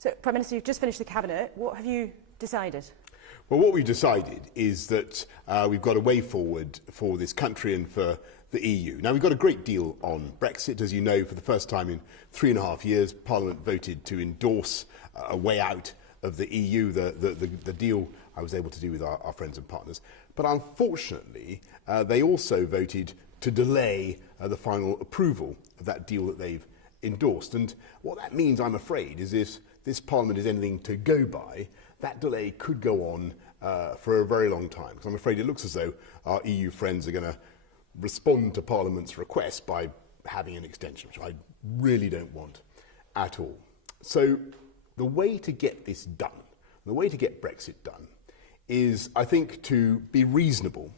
So, Prime Minister, you've just finished the Cabinet. What have you decided? Well, what we've decided is that we've got a way forward for this country and for the EU. Now, we've got a great deal on Brexit. As you know, for the first time in 3.5 years, Parliament voted to endorse a way out of the EU, the deal I was able to do with our friends and partners. But unfortunately, they also voted to delay the final approval of that deal that they've endorsed. And what that means, I'm afraid, is if this Parliament is anything to go by, that delay could go on for a very long time. Because I'm afraid it looks as though our EU friends are going to respond to Parliament's request by having an extension, which I really don't want at all. So the way to get this done, the way to get Brexit done, is, I think, to be reasonable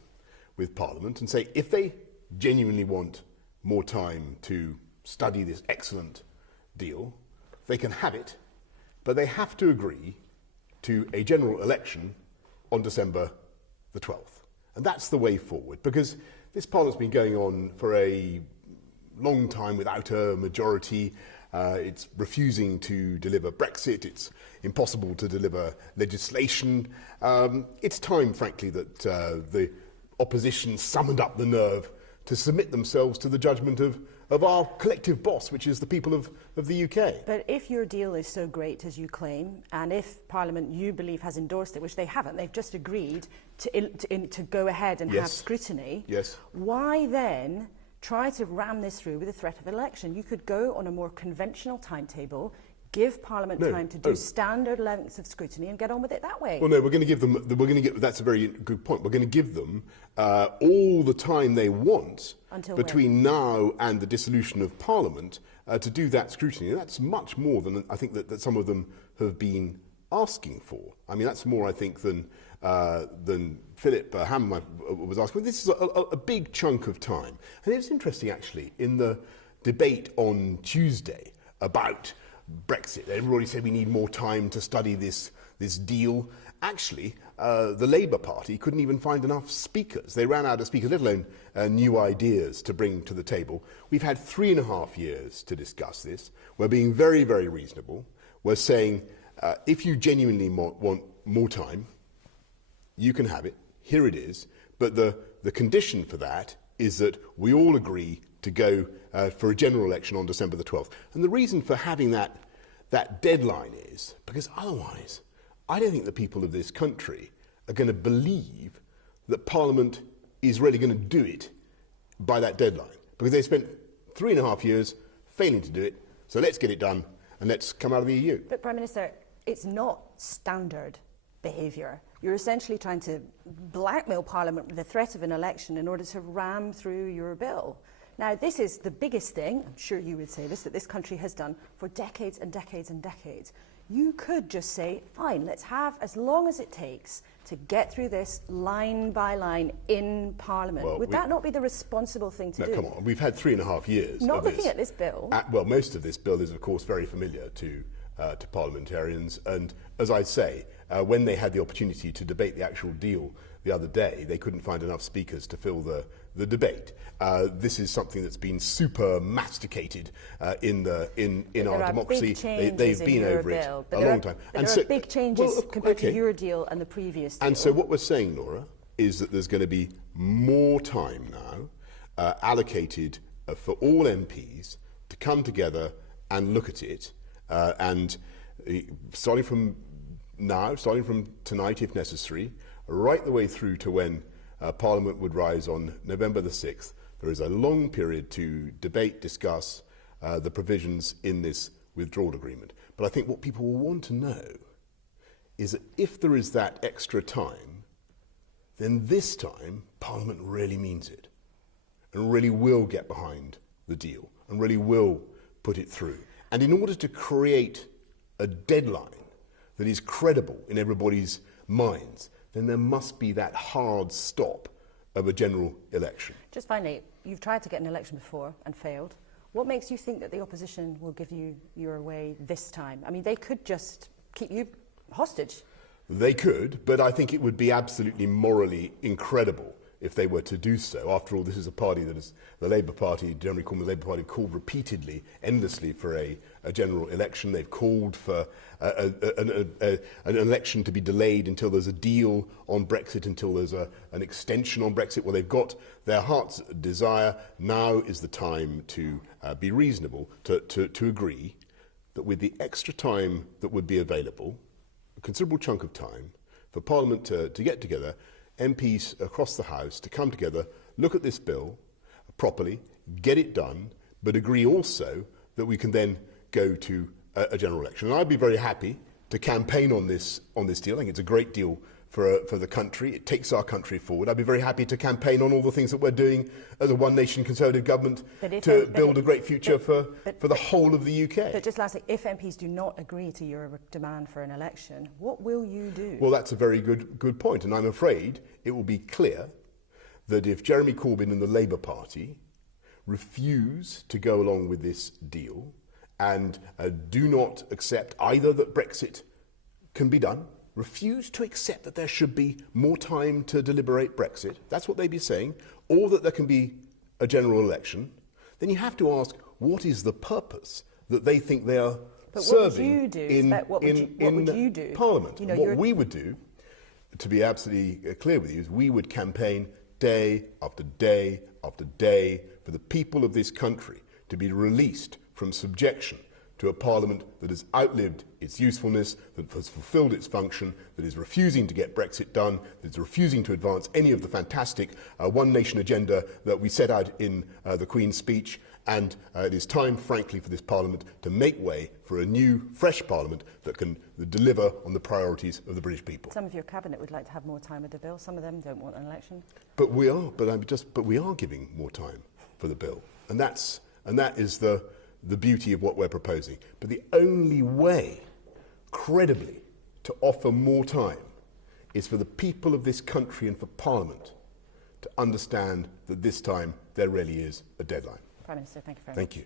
with Parliament and say, if they genuinely want more time to study this excellent deal, they can have it, but they have to agree to a general election on December the 12th. And that's the way forward, because this Parliament's been going on for a long time without a majority. It's refusing to deliver Brexit. It's impossible to deliver legislation. It's time, frankly, that the opposition summoned up the nerve to submit themselves to the judgment of our collective boss, which is the people of the UK. But if your deal is so great as you claim, and if Parliament, you believe, has endorsed it, which they haven't, they've just agreed to go ahead and have scrutiny, why then try to ram this through with the threat of election? You could go on a more conventional timetable, give Parliament time to do standard lengths of scrutiny and get on with it that way. Well, no, we're going to give them, that's a very good point, we're going to give them all the time they want between now and the dissolution of Parliament to do that scrutiny. And that's much more than I think that some of them have been asking for. I mean, that's more, I think, than Philip Hammond was asking. This is a big chunk of time. And it's interesting, actually, in the debate on Tuesday about Brexit, everybody said we need more time to study this deal. Actually, the Labour Party couldn't even find enough speakers. They ran out of speakers, let alone new ideas to bring to the table. We've had 3.5 years to discuss this. We're being very, very reasonable. We're saying, if you genuinely want more time, you can have it. Here it is. But the condition for that is that we all agree to go for a general election on December the 12th. And the reason for having that deadline is because otherwise I don't think the people of this country are going to believe that Parliament is really going to do it by that deadline, because they spent 3.5 years failing to do it. So let's get it done and let's come out of the EU. But Prime Minister, it's not standard behaviour. You're essentially trying to blackmail Parliament with the threat of an election in order to ram through your bill. Now, this is the biggest thing, I'm sure you would say this, that this country has done for decades and decades and decades. You could just say, fine, let's have as long as it takes to get through this line by line in Parliament. Well, would that not be the responsible thing to do? No, come on. We've had 3.5 years. Not looking at this bill. Well, most of this bill is, of course, very familiar to parliamentarians. And as I say, when they had the opportunity to debate the actual deal the other day, they couldn't find enough speakers to fill the debate. This is something that's been super masticated in our democracy. They've been over it a long time. And there are big changes compared to your deal and the previous deal. And so what we're saying, Laura, is that there's going to be more time now allocated for all MPs to come together and look at it, and starting from now, starting from tonight if necessary, right the way through to when Parliament would rise on November the 6th, there is a long period to debate, discuss the provisions in this withdrawal agreement. But I think what people will want to know is that if there is that extra time, then this time Parliament really means it and really will get behind the deal and really will put it through. And in order to create a deadline that is credible in everybody's minds, then there must be that hard stop of a general election. Just finally, you've tried to get an election before and failed. What makes you think that the opposition will give you your way this time? I mean, they could just keep you hostage. They could, but I think it would be absolutely morally incredible if they were to do so. After all, this is a party that is the Labour Party, Jeremy Corbyn, the Labour Party, called repeatedly, endlessly for a a general election. They've called for an election to be delayed until there's a deal on Brexit, until there's an extension on Brexit. Well, they've got their heart's desire. Now is the time to be reasonable, to agree that with the extra time that would be available, a considerable chunk of time, for Parliament to get together, MPs across the House to come together, look at this bill properly, get it done, but agree also that we can then go to a general election. And I'd be very happy to campaign on this deal. I think it's a great deal for the country. It takes our country forward. I'd be very happy to campaign on all the things that we're doing as a one-nation Conservative government to build a great future for the whole of the UK. But just lastly, if MPs do not agree to your demand for an election, what will you do? Well, that's a very good point, and I'm afraid it will be clear that if Jeremy Corbyn and the Labour Party refuse to go along with this deal and do not accept either that Brexit can be done, refuse to accept that there should be more time to deliberate Brexit, that's what they'd be saying, or that there can be a general election, then you have to ask, what is the purpose that they think they are serving in Parliament? What we would do, to be absolutely clear with you, is we would campaign day after day after day for the people of this country to be released from subjection to a Parliament that has outlived its usefulness, that has fulfilled its function, that is refusing to get Brexit done, that is refusing to advance any of the fantastic one-nation agenda that we set out in the Queen's speech. And it is time, frankly, for this Parliament to make way for a new, fresh Parliament that can deliver on the priorities of the British people. Some of your cabinet would like to have more time with the bill. Some of them don't want an election. But we are giving more time for the bill, and that is the beauty of what we're proposing. But the only way, credibly, to offer more time is for the people of this country and for Parliament to understand that this time there really is a deadline. Prime Minister, thank you very much. Thank you.